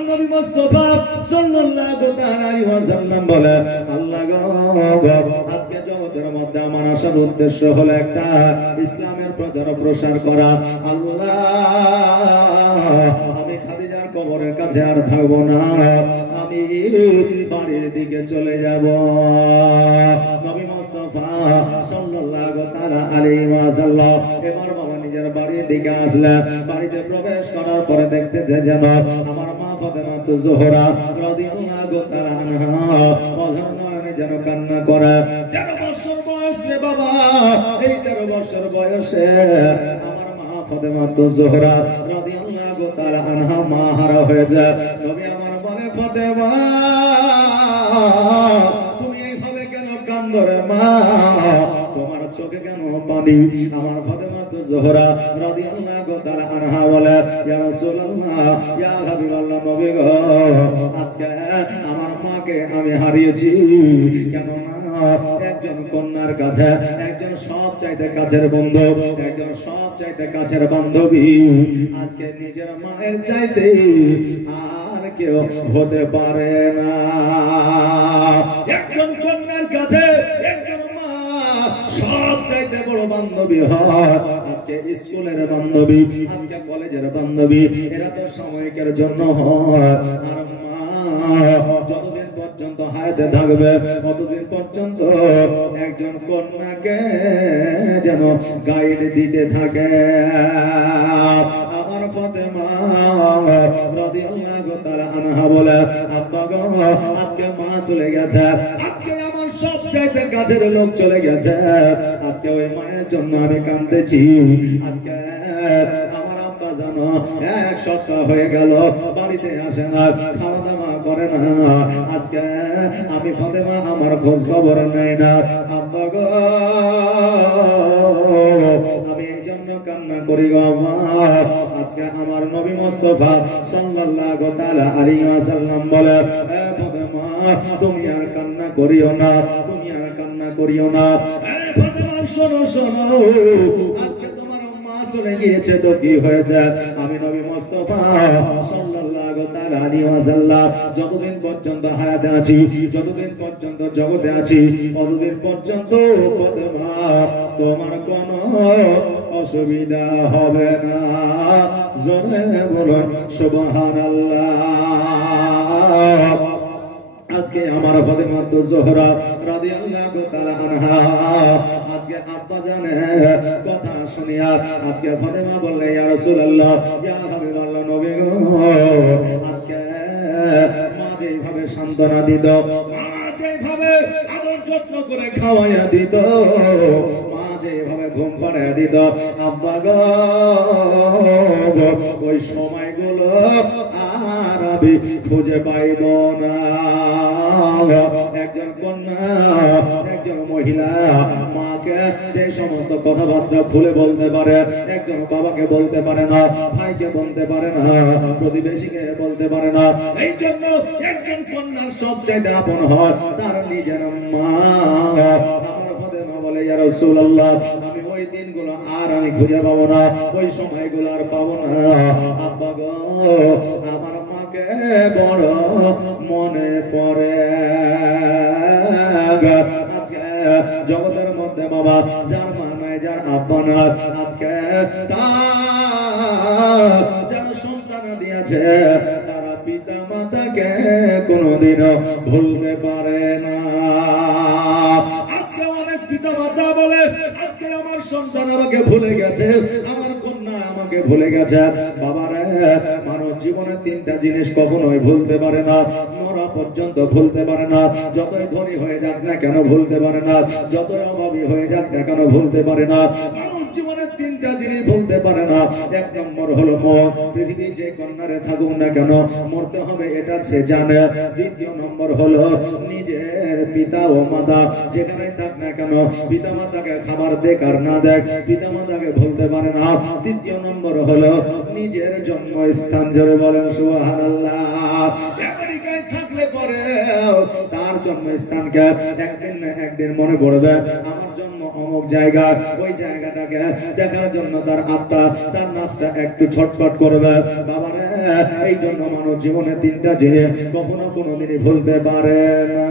আমার নবী মুস্তাফা সাল্লাল্লাহু আলাইহি ওয়াসাল্লাম বলে, আল্লাহ গো, আজকে জগতের মধ্যে আমার আসার উদ্দেশ্য হলো একটা, ইসলামের প্রচার প্রসার করা। আল্লাহ, আমি খাদিজার কবরের কাছে আর থাকবো না, আমি বাড়ির দিকে চলে যাব। নবী মুস্তাফা সাল্লাল্লাহু তাআলা আলাইহি ওয়াসাল্লাম এবার বাবা নিজের বাড়ির দিকে আসলেন। বাড়িতে প্রবেশ করার পরে দেখতে যেন আমার মা ফাতেমা জোহরা রাদিয়াল্লাহু তাআলা আনহা অঝর নয়নে যেন কান্না করে। 13 বছর বয়স রে বাবা, এই 13 বছর বয়সে আমার মা ফাতেমা জোহরা রাদিয়াল্লাহু তাআলা আনহা মা হারা হয়ে যায়। নবী আমার বলে, ফাতেমা তুমি এইভাবে কেন কাঁদো রে মা, তোমার চোখে কেন পানি? আমার ফাতেমা জোহরা রাদিয়াল্লাহু তাআলা আনহা বলে, ইয়া রাসূলুল্লাহ, ইয়া হাবিবাল্লাহ, নবী গো, আজকে আমার মাকে আমি হারিয়েছি। কেন না, একজন কন্যার কাছে একজন সব চাইতে কাছের বন্ধু, একজন সব চাইতে কাছের বান্ধবী আজকে নিজের মায়ের চাইতে আর কেউ হতে পারে না। একজন কন্যার কাছে একজন মা সব চাইতে বড় বান্ধবী হয়। আজকে স্কুলের বান্ধবী, আজকে কলেজের বান্ধবী, এরা তো সাময়িকের জন্য হয়। আর মা যতদিন পর্যন্ত হায়াতে থাকবে ততদিন পর্যন্ত একজন কন্যাকে যেন গাইড দিতে থাকে। আমার ফাতেমা রাদিয়াল্লাহু তাআলা আনহা বলে, আব্বা গো, আজকে মা চলে গেছে, আজকে আমার সব চাইতে কাছের লোক চলে গেছে, আজকে ওই মায়ের জন্য আমি কাঁদতেছি। আজকে আমার আব্বা জানো 1 সপ্তাহ হয়ে গেল বাড়িতে আসে না, খাওয়া দাওয়া করে না। আজকে আমি ফাতেমা আমার খোঁজ খবর নেই না। আব্বা গো, আমি এই জন্য কান্না করি গো মা। আজকে আমার নবী মুস্তাফা সাল্লাল্লাহু তাআলা আলাইহি ওয়াসাল্লাম বলে, এ ফাতেমা তুমি আর কান্না করিও না, তুমি আর কান্না করিও না। এ ফাতেমা শোনো শোনো, আজকে তোমার মা চলে গিয়েছে তো কি হয়েছে? আমি নবী মুস্তাফা সাল্লাল্লাহু তাআলা আলাইহি ওয়াসাল্লাম যতদিন পর্যন্ত হায়াতে আছি, যতদিন পর্যন্ত জগতে আছি, ততদিন পর্যন্ত ফাতেমা তোমার কোনো অসুবিধা হবে না। জোরে বলুন সুবহানাল্লাহ। আজকে আমার ফাতেমা জোহরা রাদিয়াল্লাহু তাআলা আনহা আজকে আব্বা জানের কথা শুনিয়া আজকে ফাতেমা বললে, ইয়া রাসূলুল্লাহ, ইয়া হাবিবাল্লাহ, নবী গো, আজকে মা যেভাবে সান্ত্বনা দিত, মা যেভাবে আদর যত্ন করে খাওয়াইয়া দিত, মা যেভাবে ঘুম পাড়াইয়া দিত, আব্বা গো, ওই সময়গুলো আর আমি খুঁজে পাইব না। একজন কন্যা, একজন মহিলা মাকে যে সমস্ত কথাবার্তা খুলে বলতে পারে, একজন বাবাকে বলতে পারে না, ভাইকে বলতে পারে না, প্রতিবেশীকে বলতে পারে না। এই জন্য একজন কন্যার সবচাইতে আপন হয় তার নিজের মা। আমার ফাতেমা বলে, ইয়া রাসূলুল্লাহ, আমি ওই দিনগুলো আর আমি খুঁজে পাবো না, ওই সময়গুলো আর পাবো না। আব্বা গো, আমার মাকে বড় মনে পড়ে। আজকে জগতের মধ্যে বাবা যার মা নাই, যার আব্বা নাই, আজকে তার যারা সন্তান দিয়েছে তারা পিতা মাতাকে কোনোদিনও ভুলতে পারে না। আজকে অনেক পিতা মাতা বলে, আজকে আমার সন্তান আমাকে ভুলে গেছে, আমার কন্যা আমাকে ভুলে গেছে। বাবারে, মানুষ জীবনে 3টা জিনিস কখনোই ভুলতে পারে না, মরা পর্যন্ত ভুলতে পারে না। যতই ধনী হয়ে যাক না কেন ভুলতে পারে না, যতই অভাবী হয়ে যাক না কেন ভুলতে পারে না। মানুষ জীবনে 3টা জিনিস ভুলতে পারে না। 1 নম্বর হলো মত, পৃথিবী যে কন্যারে থাকুক না কেন মরতে হবে এটা সে জানে। 2 নম্বর হলো নিজের পিতা ও মাতা যেখানে থাক না কেন পিতা মাতাকে খাবার দেখ আর না দেখ, পিতা মাতাকে ভুলতে পারে না। 3 নম্বর হলো নিজের জন্মস্থান। জোরে বলেন সুবহানাল্লাহ। আমেরিকায় থাকলে পরে তার জন্মস্থানকে একদিন না একদিন মনে পড়বে, আমার জন্ম অমুক জায়গা, ওই জায়গাটাকে দেখার জন্য তার আত্মা তার নাফটা একটু ছটফট করবে। বাবারে এই জন্য মানব জীবনে তিনটা জিনিস কখনো কোনোদিনই ভুলতে পারে না।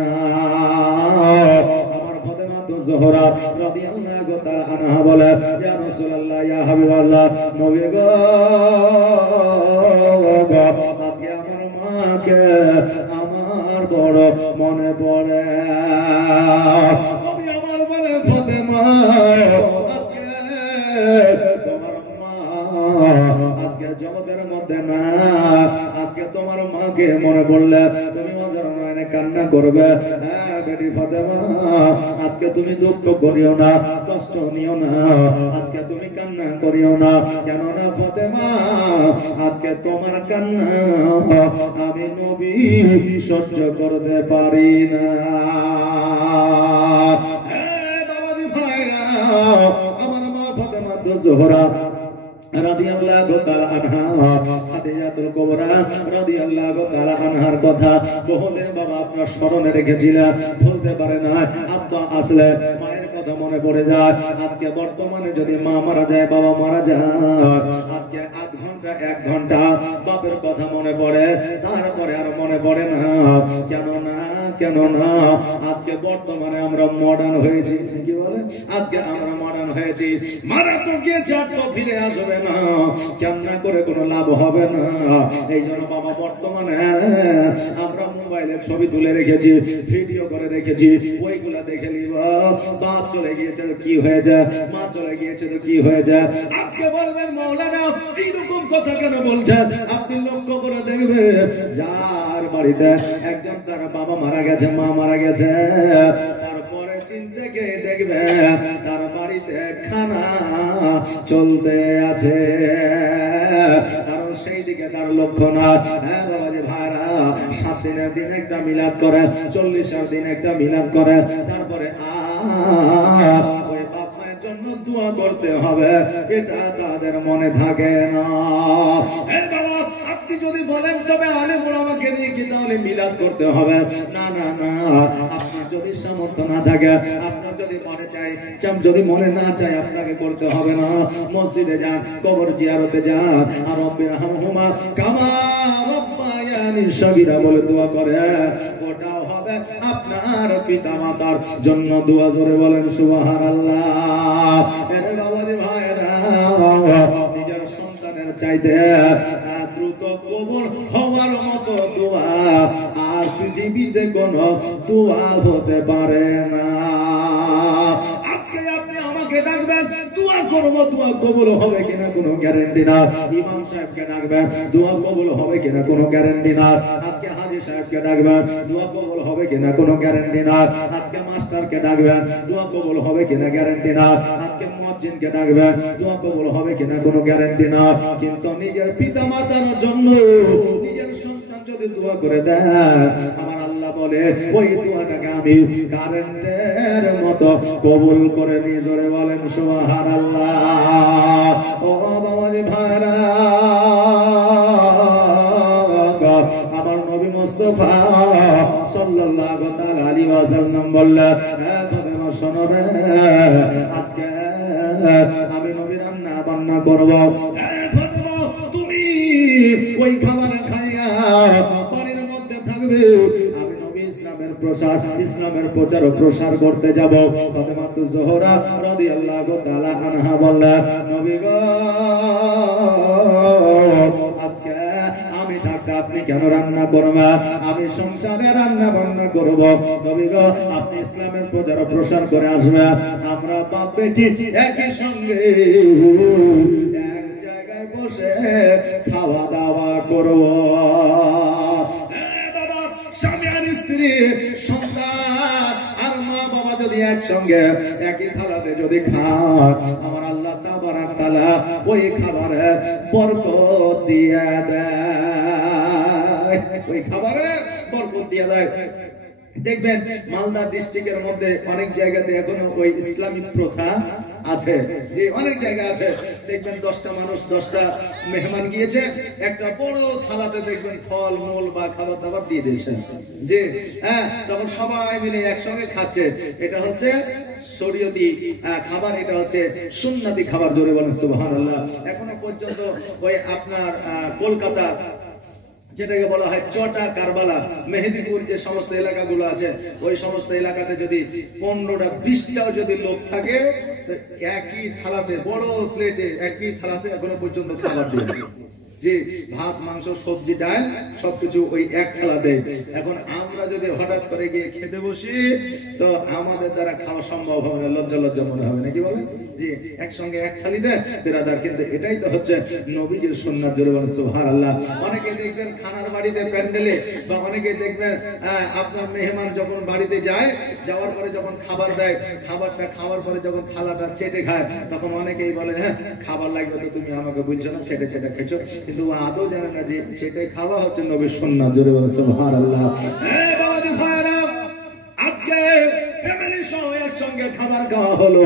আমার ফাতেমা তো জোহরা রাদিয়াল্লাহু তাআলা আনহা বলে, ইয়া রাসূলুল্লাহ, ইয়া হাবিবাল্লাহ, নবী গো, আজকে আমার মাকে আমার বড় মনে পড়ে। আমি আমার বলে, ফাতেমা, আজকে তোমার মা আজকে জগতের মধ্যে না, আজকে তোমার মাকে মনে পড়লে তুমি মাঝে নয়নে কান্না করবে। হ্যাঁ বেটি ফাতেমা, আজকে তুমি দুঃখ করিও না, কষ্ট নিও না, আজকে তুমি কান্না করিও না। কেননা ফাতেমা, আজকে তোমার কান্না আমি নবী সহ্য করতে পারি না। বাবাজি ভাইরা, আমার মা ফাতেমা তো জোহরা রাদিয়াল্লাহু তাআলা আনহা, খাদিজাতুল কুবরা রাদিয়াল্লাহু তাআলা আনহার কথা বহুদিন বাবা আপনার স্মরণে রেখেছিলেন, ভুলতে পারে না। আব্বা আসলে মায়ের কথা মনে পড়ে যায়। আজকে বর্তমানে যদি মা মারা যায়, বাবা মারা যায়, আজকে আধ ঘন্টা 1 ঘন্টা বাপের কথা মনে পড়ে, তারপরে আর মনে পড়ে না। কেন না আজকে বর্তমানে আমরা মডার্ন হয়েছি। কি বলে? আজকে আমরা মডার্ন হয়েছি। মারা তো গিয়েছে, আর তো ফিরে আসবে না, কান্না করে কোনো লাভ হবে না। এই জন্য বাবা বর্তমানে আমরা মোবাইলে ছবি তুলে রেখেছি, ভিডিও করে রেখেছি, ওইগুলা দেখে নিব। বাপ চলে গিয়েছে তো কি হয়েছে, মা চলে গিয়েছে তো কি হয়েছে। আজকে বলবেন মাওলানা এইরকম কথা কেন বলছেন? আপনি লক্ষ্য করে দেখবেন, যার বাড়িতে একজন তার বাবা মারা গেছে, মা মারা গেছে, তারপরে চিন্তা করে দেখবে তার বাড়িতে খানা চলতে আছে, কারণ সেই দিকে তার লক্ষ্য না। হ্যাঁ বাবাজি ভাইরা, 7 দিনের দিন একটা মিলাদ করে, 40 দিন একটা মিলাদ করে, তারপরে ওই বাপ মায়ের জন্য দোয়া করতে হবে, এটা তাদের মনে থাকে না। বাবা, আপনি যদি বলেন তবে আলেম ওলামাকে নিয়ে কি তাহলে মিলাদ করতে হবে? না না না, আপনার যদি সামর্থ্য না থাকে, আপনার যদি মনে চাই, যদি মনে না চাই, আপনাকে করতে হবে না। মসজিদে যান, কবর জিয়ারতে যান, আর রব্বি রহমহুমা কামা রব্বায়ানি সগীরা বলে দোয়া করে, ওটাও হবে আপনার পিতা মাতার জন্য দোয়া। জোরে বলেন সুবহানাল্লাহ। এরে বাবাজি ভাইরা, নিজের সন্তানের চাইতে দ্রুত কবুল হওয়ার মতো দোয়া আর পৃথিবীতে কোনো দোয়া হতে পারে না। আজকে আপনি আমাকে ডাকবেন, দোয়া করব, দোয়া কবুল হবে কিনা কোনো গ্যারান্টি না। ইমাম সাহেবকে ডাকবেন, দোয়া কবুল হবে কিনা কোনো গ্যারান্টি না। আজকে হাজী সাহেবকে ডাকবেন, দোয়া কবুল হবে কিনা কোনো গ্যারান্টি না। আজকে মাস্টারকে ডাকবেন, দোয়া কবুল হবে কিনা গ্যারান্টি না। আজকে মুয়াজ্জিনকে ডাকবেন, দোয়া কবুল হবে কিনা কোনো গ্যারান্টি না। কিন্তু নিজের পিতা মাতার জন্য নিজের সন্তান যদি দোয়া করে দেয়, আমার আল্লাহ বলে ওই দোয়াটাকে আমি কারেন্টের মতো কবুল করে নিয়ে। জোরে বলেন সুবহানাল্লাহ। ও বাবাজি ভাইরা, আমার নবী মুস্তাফা সাল্লাল্লাহু তাআলা আলাইহি ওয়াসাল্লাম বললেন, হে ফাতেমা শোনো রে, আজকে আমি নবী রান্না বান্না করব। হে ফাতেমা, তুমি ওই খাবার খাইয়া বাড়ির মধ্যে থাকবে, আমি নবী ইসলামের প্রচার ও প্রসার করতে যাব। ফাতেমা তো জোহরা রাদিয়াল্লাহু তাআলা আনহা বললেন, নবী গো, আজকে আমি থাকতে আপনি কেন রান্না করবেন? আমি সংসারে রান্না বান্না করব। নবী গো, আপনি ইসলামের প্রচার ও প্রসার করে আসবেন, আমরা বাপ বেটি একই সঙ্গে এক জায়গায় বসে খাওয়া দাওয়া করব। বাবা, স্বামী আর স্ত্রী, সন্তান আর মা বাবা যদি একসঙ্গে একই থালাতে যদি খায়, আমার আল্লাহ তাবারাক তাআলা ওই খাবারে বরকত দিয়ে দেয়, ওই খাবারে বরকত দিয়ে দেয়। দেখবেন মালদা ডিস্ট্রিক্টের মধ্যে অনেক জায়গাতে এখনো ওই ইসলামিক প্রথা আছে, যে অনেক জায়গা আছে দেখবেন 10টা মানুষ 10টা মেহমান গিয়েছে, একটা বড় থালাতে দেখবেন ফল মূল বা খাবার দাবার দিয়ে দিয়েছেন, যে হ্যাঁ তখন সবাই মিলে একসঙ্গে খাচ্ছে। এটা হচ্ছে শরীয়তি খাবার, এটা হচ্ছে সুন্নতি খাবার, জোরে বলেন সুবহানাল্লাহ। এখনো পর্যন্ত ওই আপনার কলকাতা যেটাকে বলা হয় চটা, কারবালা, মেহেদিপুর যে সমস্ত এলাকাগুলো আছে, ওই সমস্ত এলাকাতে যদি 15টা 20টাও যদি লোক থাকে, একই থালাতে বড় প্লেটে একই থালাতে এখনো পর্যন্ত খাবার দিয়ে, যে ভাত মাংস সবজি ডাল সবকিছু ওই এক থালাতে। এখন আমরা যদি হঠাৎ করে গিয়ে খেতে বসি তো আমাদের দ্বারা খাওয়া সম্ভব হবে না, লজ্জা লজ্জা মনে হবে নাকি বলে, যে একসঙ্গে এক থালিতে বেরাদার। কিন্তু এটাই তো হচ্ছে নবীজির সুন্নাত, জোরে বলেন সুবহানাল্লাহ। অনেকে দেখবেন খানার বাড়িতে প্যান্ডেলে, বা অনেকে দেখবেন আপনার মেহমান যখন বাড়িতে যায়, যাওয়ার পরে যখন খাবার দেয়, খাবারটা খাওয়ার পরে যখন থালাটা চেটে খায়, তখন অনেকেই বলে হ্যাঁ খাবার লাগবে তো তুমি আমাকে বলছো না, চেটে চেটে খেছো, কিন্তু আদৌ জানে না যে চেটে খাওয়া হচ্ছে নবীর সুন্নাত, জোরে বলেন সুবহানাল্লাহ। হ্যাঁ বাবাজি ভাইরা, আজকে ফ্যামিলি সহ একসঙ্গে খাবার খাওয়া হলো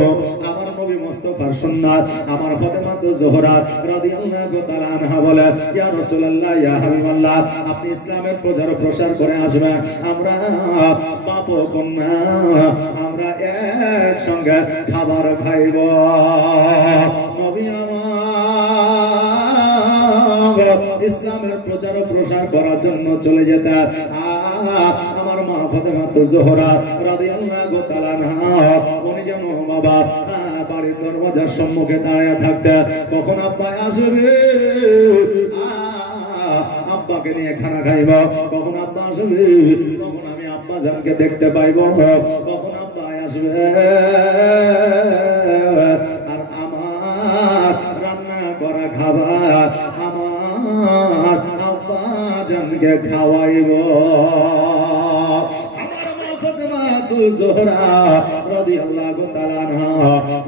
আমার নবী মুস্তাফার সুন্নাত। আমার ফাতেমা জোহরা রাদিয়াল্লাহু তাআলা আনহা বলে, ইয়া রাসূলুল্লাহ, ইয়া হাবিবাল্লাহ, আপনি ইসলামের প্রচার প্রসার করে আসবেন, আমরা বাপ কন্যা আমরা একসঙ্গে খাবার খাইব। নবী আমার ইসলামের প্রচার প্রসার করার জন্য চলে যেতেন। আমার মা ফাতেমা জোহরা রাদিয়াল্লাহু তাআলা আনহা উনি যেন বাবা বাড়ির দরজার সম্মুখে দাঁড়িয়ে থাকতেন, কখন আব্বা আসবে, আব্বাকে নিয়ে খানা খাইব, কখন আব্বা আসবে, কখন আমি আব্বা জানকে দেখতে পাইব, কখন আব্বা আসবে, আর আমার রান্না করা খাবার আমার আব্বা জানকে খাওয়াইব। জোহরা রাদিয়াল্লাহু তাআলা আনহা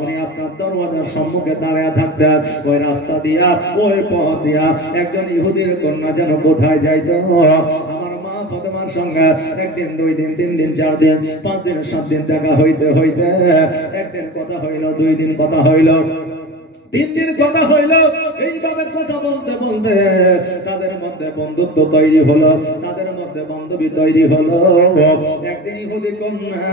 উনি আপনার দরওয়াজার সম্মুখে দাঁড়িয়ে থাকতেন। ওই রাস্তা দিয়া, ওই পথ দিয়া একজন ইহুদির কন্যা যেন কোথায় যাইতো, আমার মা ফাতেমার সঙ্গে একদিন 2 দিন 3 দিন 4 দিন 5 দিন 7 দিন দেখা হইতে হইতে একদিন কথা হইল, 2 দিন কথা হইল, 3 দিন কথা হইল। এইভাবে কথা বলতে বলতে তাদের মধ্যে বন্ধুত্ব তৈরি হলো, তাদের মধ্যে বান্ধবী তৈরি হলো। একদিন ইহুদি কন্যা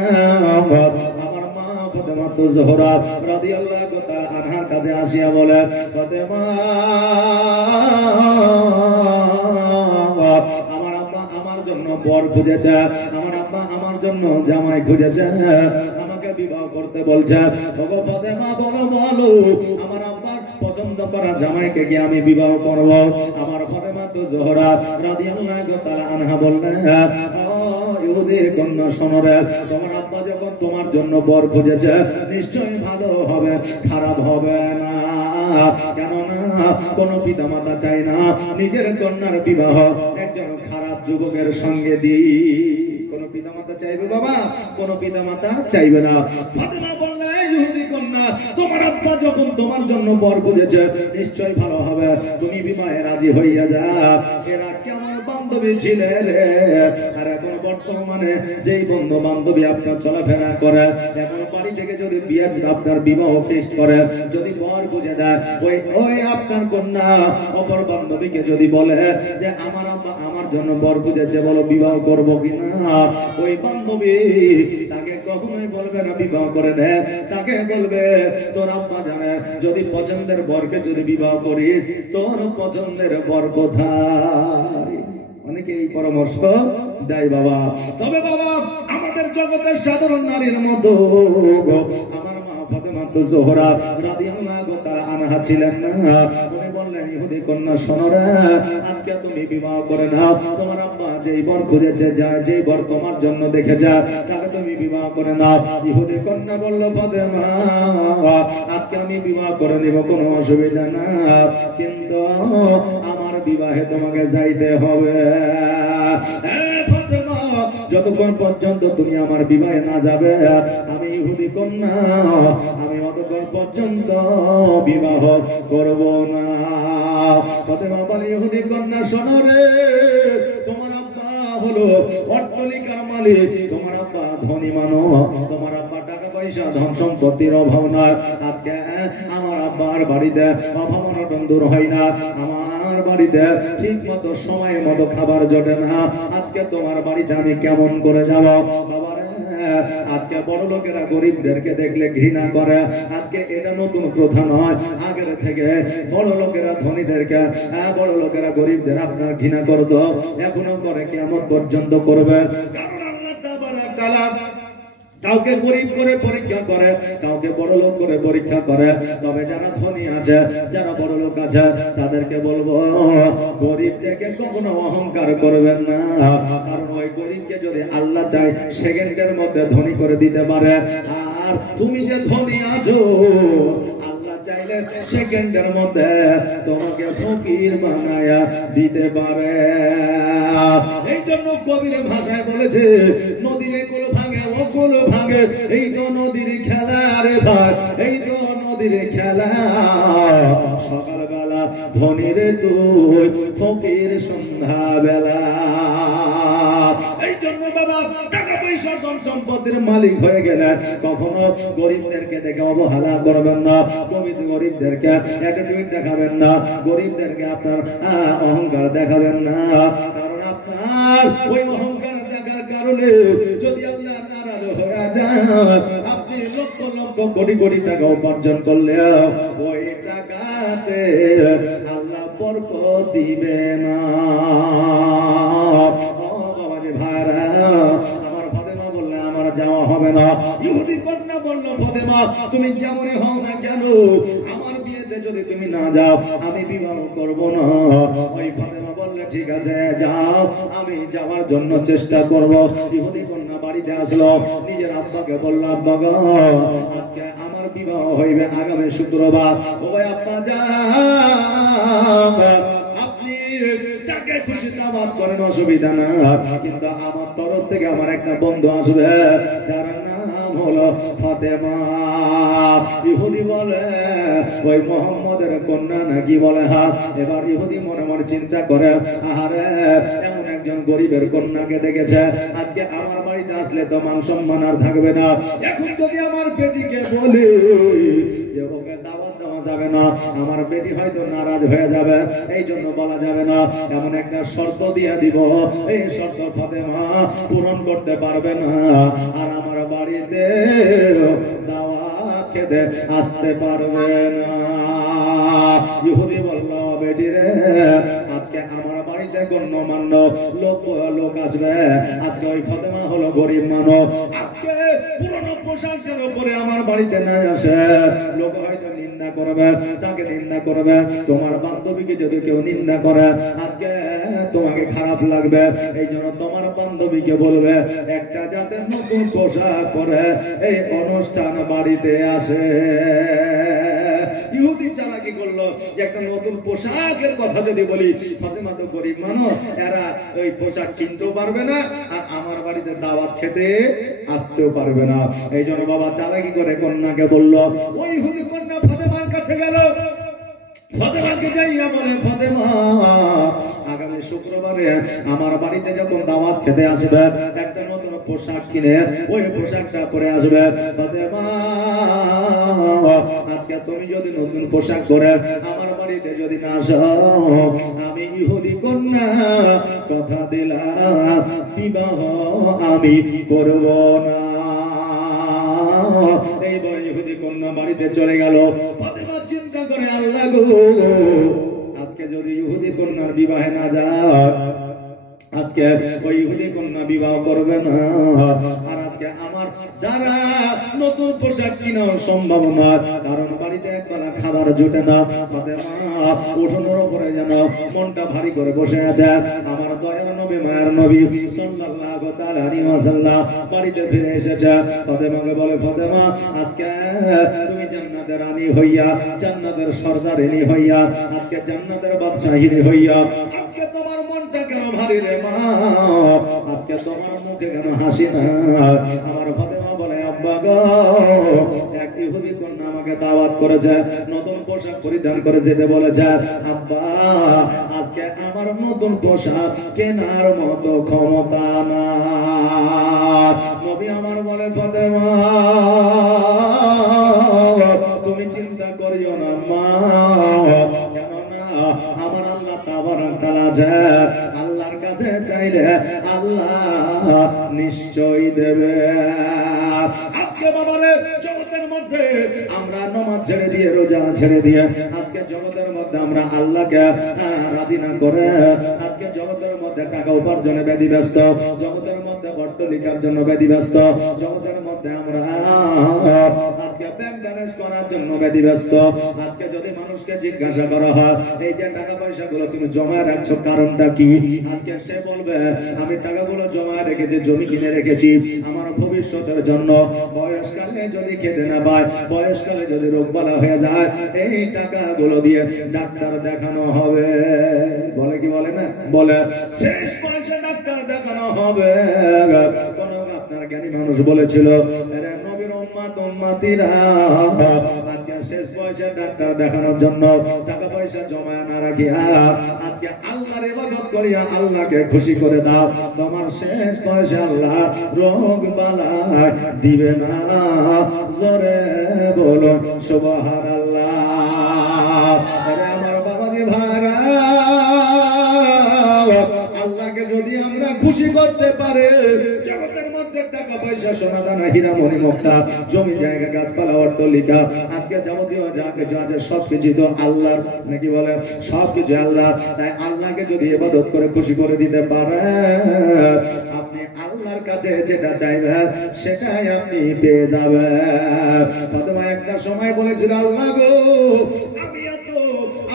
আমার মা ফাতেমা জোহরা রাদিয়াল্লাহু তাআলা আনহার কাছে আসিয়া বলে, ফাতেমা, আমার আব্বা আমার জন্য বর খুঁজেছে, আমার আব্বা আমার জন্য জামাই খুঁজেছে, আমাকে বিবাহ করতে বলছে। ওগো ফাতেমা, বলো বলো, আমার আব্বার পছন্দ করা জামাইকে কি আমি বিবাহ করব? আমার ফাতেমা জোহরা রাদিয়াল্লাহু তাআলা আনহা বললেন, ও ইহুদি কন্যা, শোনো রে, তোমার আব্বা যখন তোমার জন্য বর খুঁজেছে নিশ্চয়ই ভালো হবে, খারাপ হবে না। কেননা কোন পিতা মাতা চায় না নিজের কন্যার বিবাহ একজন খারাপ যুবকের সঙ্গে দিই। কোন পিতা মাতা চাইবে বাবা? কোন পিতা মাতা চাইবে না। ফাতেমা বললেন, ইহুদি কন্যা, তোমার আব্বা যখন তোমার জন্য বর খুঁজেছে নিশ্চয়ই ভালো হবে, তুমি বিবাহে রাজি হইয়া যা। এরা কেমন বান্ধবী ছিলেন, আর এখন বর্তমানে যেই বন্ধু বান্ধবী আপনার চলাফেরা করে, এখন বাড়ি থেকে যদি বিয়ে আপনার বিবাহ ফিক্স করে, যদি বর খুঁজে দেয়, ওই আপনার কন্যা অপর বান্ধবীকে যদি বলে যে আমার আব্বা আমার জন্য বর খুঁজেছে, বলো বিবাহ করবো কিনা, ওই বান্ধবী তাকে কখনোই বলবে না বিবাহ করে দে, তাকে বলবে তোর আব্বা জানে যদি পছন্দের বরকে যদি বিবাহ করি, তোর পছন্দের বর কোথায়? অনেকে এই পরামর্শ দেয় বাবা। তবে বাবা, আমাদের জগতের সাধারণ নারীর মতো আমার মা ফাতেমা জোহরা রাদিয়াল্লাহু তাআলা আনহা ছিলেন না। উনি বললেন, ইহুদি কন্যা, শোনো রে, আজকে তুমি বিবাহ করে নাও, তোমার আব্বা যেই বর খুঁজেছে, যেই বর তোমার জন্য দেখে যা, তাকে তুমি বিবাহ করে নাও। ইহুদি কন্যা বলল, ফাতেমা, আজকে আমি বিবাহ করে নিব, কোনো অসুবিধা না, কিন্তু আমার বিবাহে তোমাকে যাইতে হবে। ফাতেমা, যতক্ষণ পর্যন্ত তুমি আমার বিবাহে না যাবে আমি ইহুদি কন্যা, আমি অতক্ষণ পর্যন্ত বিবাহ করব না। ফাতেমা বলে, ইহুদি কন্যা, শোনো রে, তোমার আব্বা হলো অট্ট অট্টালিকার মালিক, তোমার আব্বা ধনী মানুষ, তোমার আব্বা টাকা পয়সা ধন সম্পত্তির অভাব নয়। আজকে আমার আব্বার বাড়িতে অভাব অনটন দূর হয় না, আমার বাড়িতে ঠিক মতো সময় মতো খাবার জোটে না। আজকে তোমার বাড়িতে আমি কেমন করে যাব বাবা? আজকে বড় লোকেরা গরিবদেরকে দেখলে ঘৃণা করে। আজকে এটা নতুন প্রথা নয়, আগের থেকে বড় লোকেরা ধনীদেরকে, বড় লোকেরা গরিবদের আপনার ঘৃণা করতো, এখনো করে, কিয়ামত পর্যন্ত করবে। কারণ আল্লাহ তাআলা কাউকে গরিব করে পরীক্ষা করে, কাউকে বড় লোক করে পরীক্ষা করে। তবে যারা ধনী আছে, যারা বড় লোক আছে, তাদেরকে বলবো গরিব দেখে কখনো অহংকার করবেন না। কারণ ওই গরিবকে যদি আল্লাহ চায় সেকেন্ডের মধ্যে ধনী করে দিতে পারে। আর তুমি যে ধনী আছো, আল্লাহ চাইলে সেকেন্ডের মধ্যে তোমাকে ফকির বানায়া দিতে পারে। এই জন্য কবির ভাষায় বলেছে, নদীর কুল ভাঙে ও কুল ভাঙে, এই তো নদীর খেলা রে ভাই, এই তো নদীর খেলা। সকালবেলা ধনীর তুই, ফকির সন্ধ্যা বেলা। এই জন্য বাবা, টাকা পয়সা ধন সম্পত্তির মালিক হয়ে গেলে কখনো গরিবদেরকে দেখে অবহেলা করবেন না, গরিবদেরকে অ্যাটিটিউড দেখাবেন না, গরিবদেরকে আপনার অহংকার দেখাবেন না। কারণ আপনার ওই অহংকার দেখার কারণে যদি আল্লাহ নারাজ হয়ে যায়, আপনি লক্ষ লক্ষ কোটি কোটি টাকা উপার্জন করলে ওই টাকাতে আল্লাহ বরকত দিবে না। ভাইরা, আমার ফাতেমা বললে আমার যাওয়া হবে না। ইহুদি কন্যা বলল, ফাতেমা তুমি যেমনই হও না কেন, আমার বিয়েতে যদি তুমি না যাও আমি বিবাহ করব না। ওই ফাতেমা বললে ঠিক আছে যাও, আমি যাওয়ার জন্য চেষ্টা করব। ইহুদি কন্যা বাড়িতে আসলো, নিজের আব্বাকে বলল, আব্বা গো আজকে আমার বিবাহ হইবে আগামী শুক্রবার। ওই আব্বা যাও, আপনি যাকে খুশি দাওয়াত করেন, অসুবিধা না, কিন্তু আমার তরফ থেকে আমার একটা বন্ধু আসবে, যার নাম হলো ফাতেমা। ইহুদি বলে ওই মোহাম্মদের কন্যা নাকি? বলে হ্যাঁ। এবার ইহুদি মনে মনে চিন্তা করে, আহারে এমন একজন গরিবের কন্যাকে ডেকেছে, আজকে আমার বাড়িতে আসলে তো মান সম্মান আর থাকবে না। এখন যদি আমার বেটিকে বলি যে ওকে দাওয়াত দেওয়া যাবে না, আমার বেটি হয়তো নারাজ হয়ে যাবে, এই জন্য বলা যাবে না। এমন একটা শর্ত দিয়ে দিব, এই শর্ত ফাতেমা পূরণ করতে পারবে না, আর আমার বাড়িতে দাওয়াত খেতে আসতে পারবে না। ইহুদি বলল, বেটি রে আজকে আমার বাড়িতে গণ্যমান্য লোক আসবে। আজকে ওই ফাতেমা হলো গরিব মানুষ, আজকে পুরনো পোশাকের উপরে আমার বাড়িতে না আসে, লোক হয়তো নিন্দা করবে, তাকে নিন্দা করবে। তোমার বান্ধবীকে যদি কেউ নিন্দা করে, আজকে তোমাকে খারাপ লাগবে। এই জন্য তোমার বান্ধবীকে বলবে একটা যাতে নতুন পোশাক পরে এই অনুষ্ঠান বাড়িতে আসে। ইহুদি চালাকি করলো যে একটা নতুন পোশাকের কথা যদি বলি, ফাতেমা তো গরিব মানুষ, এরা ওই পোশাক কিনতেও পারবে না, আর আমার বাড়িতে দাওয়াত খেতে আসতেও পারবে না। এই জন্য বাবা চালাকি করে কন্যাকে বলল। ওই ইহুদি কন্যা ফাতেমার কাছে গেল, ফাতেমাকে যাইয়া বলে, ফাতেমা আগামী শুক্রবারে আমার বাড়িতে যখন দাওয়াত খেতে আসবে, একটা নতুন পোশাক কিনে ওই পোশাকটা পরে আসবে। ফাতেমা আজকে তুমি যদি নতুন পোশাক পরে আমার বাড়িতে যদি না আসো, আমি ইহুদি কন্যা কথা দিলাম বিবাহ আমি করব না। এইবার ইহুদি কন্যা বাড়িতে চলে গেল। ফাতেমা চিন্তা করে, আল্লাহ গো আজকে যদি ইহুদি কন্যার বিবাহে না যায়, আজকে ওই ইহুদি কন্যা বিবাহ করবে না, আর আজকে আমার যারা নতুন পোশাক কিনা সম্ভব না, কারণ বাড়িতে একবেলা খাবার জুটে না। ফাতেমা উঠোনের উপরে যেন মনটা ভারী করে বসে আছে। আমার দয়ার নবী মায়ের নবী সাল্লাল্লাহু তাআলা আলাইহি ওয়াসাল্লাম বাড়িতে ফিরে এসেছে। ফাতেমাকে বলে, ফাতেমা আজকে তুমি জান্নাতের রানী হইয়া, জান্নাতের সর্দারিনী হইয়া, আজকে জান্নাতের বাদশাহিনী হইয়া, আজকে তোমার মনটা কেন ভারী রে মা? আজকে তোমার মুখে কেন হাসি না? আমার ফাতেমা বলে, আব্বা গো এক ইহুদি কন্যা আমাকে দাওয়াত করেছে, নতুন পোশাক পরিধান করে যেতে বলেছে। আব্বা আজ আজকে আমার নতুন পোশাক কেনার মতো ক্ষমতা না। নবী আমার বলে ফাতেমা তুমি চিন্তা করিও না মা, কেননা আমার আল্লাহ তাবারক তাআলা যে আল্লাহর কাছে চাইলে আল্লাহ নিশ্চয়ই দেবে। আজকে বাবারে জগতের মধ্যে আমরা নামাজ ছেড়ে দিয়ে রোজা ছেড়ে দিয়ে আজকে জগতের মধ্যে আমরা আল্লাহকে রাজি না করে আজকে জগতের মধ্যে টাকা উপার্জনে ব্যতিব্যস্ত, জগতের মধ্যে অট্টালিকার জন্য ব্যতিব্যস্ত, জগতের মধ্যে আমরা আজকে ব্যাংক ব্যালেন্স করার জন্য ব্যতিব্যস্ত। আজকে যদি মানুষকে জিজ্ঞাসা করা হয় এই যে টাকা পয়সা গুলো তুমি জমা রাখছো কারণটা কি, আজকে সে বলবে আমি টাকাগুলো জমা রেখেছি, জমি কিনে রেখেছি আমার ভবিষ্যতের জন্য, বয়সকালে যদি খেতে না পায়, বয়সকালে যদি রোগবালা হয়ে যায় এই টাকাগুলো দিয়ে ডাক্তার দেখানো হবে। বলে কি বলে না, বলে শেষ বয়সে ডাক্তার দেখানো হবে। কোন আপনার জ্ঞানী মানুষ বলেছিল নবীর উম্মত উম্মতিরা আজকে শেষ বয়সে ডাক্তার দেখানোর জন্য টাকা পয়সা জমা না রাখিয়া আজকে আল্লাহর ইবাদত করিয়া আল্লাহকে খুশি করে দাও, তোমার শেষ বয়সে আল্লাহ রোগ বালাই দিবে না। জোরে বলো সুবহানাল্লাহ। আরে আমার বাবাজি ভাইরা, আল্লাহকে যদি আমরা খুশি করতে পারে জগতের মধ্যে টাকা পয়সা সোনা দানা হীরা মণি মুক্তা জমি জায়গা গাছপালা অট্টালিকা আজকে যাবতীয় যা কিছু আছে সবকিছু তো আল্লাহর, নাকি বলে সবকিছু আল্লাহ। তাই আল্লাহকে যদি ইবাদত করে খুশি করে দিতে পারে আপনি আল্লাহর কাছে যেটা চাইবেন সেটাই আপনি পেয়ে যাবেন। ফাতেমা একটা সময় বলেছিল আল্লাহ গো আমি এত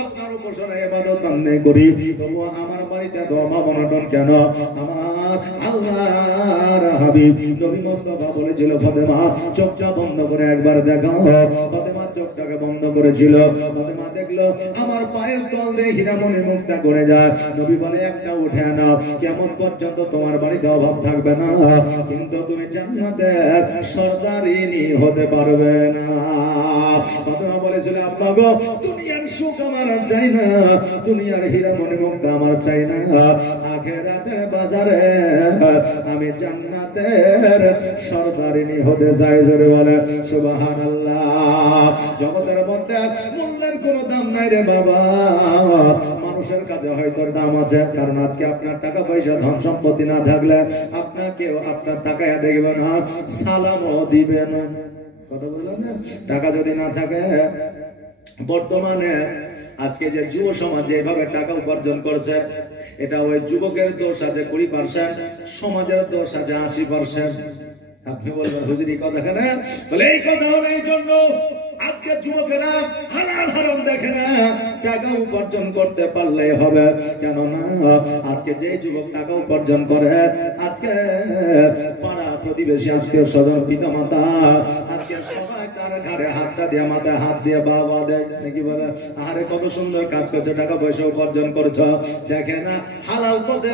আপনার উপাসনা ইবাদত আমি করি তবু আমার বাড়িতে দোয়া বনাটন কেন? আমার আল্লাহর হাবিব নবী মুস্তাফা বলেছিল ফাতেমা চোখটা বন্ধ করে একবার দেখাও। ফাতেমা চোখটাকে বন্ধ করেছিল, ফাতেমা দেখলো আমার পায়ের তল দিয়ে হীরামণি মুক্তা করে যায়। নবী বলে একটা উঠে নাও, কেমন পর্যন্ত তোমার বাড়িতে অভাব থাকবে না, কিন্তু তুমি জান্নাতের সরদারিনী হতে পারবে না। ফাতেমা বলেছিল আব্বা গো দুনিয়ার সুখ আমার চাই না, দুনিয়ার হীরামণি মুক্তা আমার চাই না, আখিরাতের বাজারে আমি জান্নাতের সরদারিনী হতে চাই। জোরে বলে সুবহানাল্লাহ। জগতের মধ্যে মূল্যের কোনো দাম নাই রে বাবা, মানুষের কাছে হয়তো দাম আছে, কারণ আজকে আপনার টাকা পয়সা ধন সম্পত্তি না থাকলে আপনাকেও আপনার টাকায় দেখবে না, সালামও দিবে না। কথা বললাম না? টাকা যদি না থাকে বর্তমানে আজকে যে যুব সমাজ যেভাবে টাকা উপার্জন করছে এটা ওই যুবকের দোষ আছে 20%, সমাজের দোষ আছে 80%। আপনি বলবেন হুজুর এই কথা কেন? বলে এই কথা হলো এই জন্য আজকে যুবকেরা হারাল হারাম দেখে না, টাকা উপার্জন করতে পারলেই হবে। কেননা আজকে যে যুবক টাকা উপার্জন করে আজকে পাড়া প্রতিবেশী আত্মীয় স্বজন পিতা মাতা আজকে সবাই তার ঘাড়ে হাতটা দিয়ে মাথায় হাত দিয়ে বাবা দেয়, নাকি বলে আরে কত সুন্দর কাজ করছে, টাকা পয়সা উপার্জন করছ। দেখে না হালাল পথে